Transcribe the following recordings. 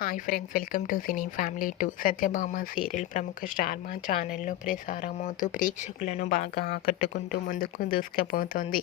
Hi friends welcome to cine family to. Satyabhama serial ప్రముఖ star Maa ఛానల్లో ప్రసారమవుతూ ప్రేక్షకులను బాగా ఆకట్టుకుంటూ ముందుకు దూసుకుపోతుంది.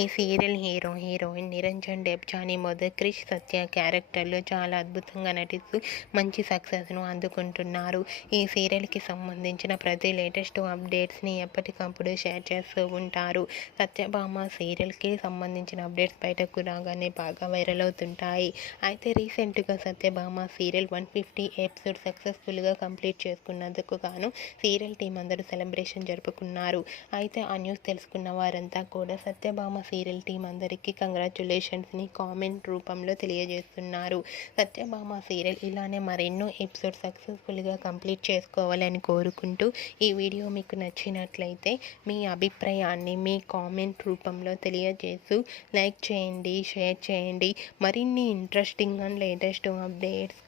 ఈ serial hero heroine Niranjan Debjani మొదటి క్రిష్ సత్య క్యారెక్టర్లు చాలా అద్భుతంగా నటిస్తూ మంచి సక్సెస్ను అందుకుంటున్నారు. ఈ సీరియల్కి సంబంధించిన ప్రతి లేటెస్ట్ అప్డేట్స్ని ఎప్పటికప్పుడు షేర్ చేస్తూ ఉంటారు. సత్యభామ సీరియల్కి సంబంధించిన అప్డేట్స్ బయటకు రాగానే బాగా వైరల్ అవుతుంటాయి. అయితే రీసెంట్గా Satyabhama serial one fifty episode సక్సెస్ఫుల్గా కంప్లీట్ చేసుకున్నందుకు గాను సీరియల్ టీం అందరూ సెలబ్రేషన్ జరుపుకున్నారు. అయితే ఆ న్యూస్ తెలుసుకున్న వారంతా కూడా సత్యభామ సీరియల్ టీం అందరికీ కంగ్రాచులేషన్స్ని కామెంట్ రూపంలో తెలియజేస్తున్నారు. సత్యభామ సీరియల్ ఇలానే మరెన్నో ఎపిసోడ్ సక్సెస్ఫుల్గా కంప్లీట్ చేసుకోవాలని కోరుకుంటూ ఈ వీడియో మీకు నచ్చినట్లయితే మీ అభిప్రాయాన్ని మీ కామెంట్ రూపంలో తెలియజేస్తూ లైక్ చేయండి షేర్ చేయండి. మరిన్ని ఇంట్రెస్టింగ్ అండ్ లేటెస్ట్ అప్డేట్స్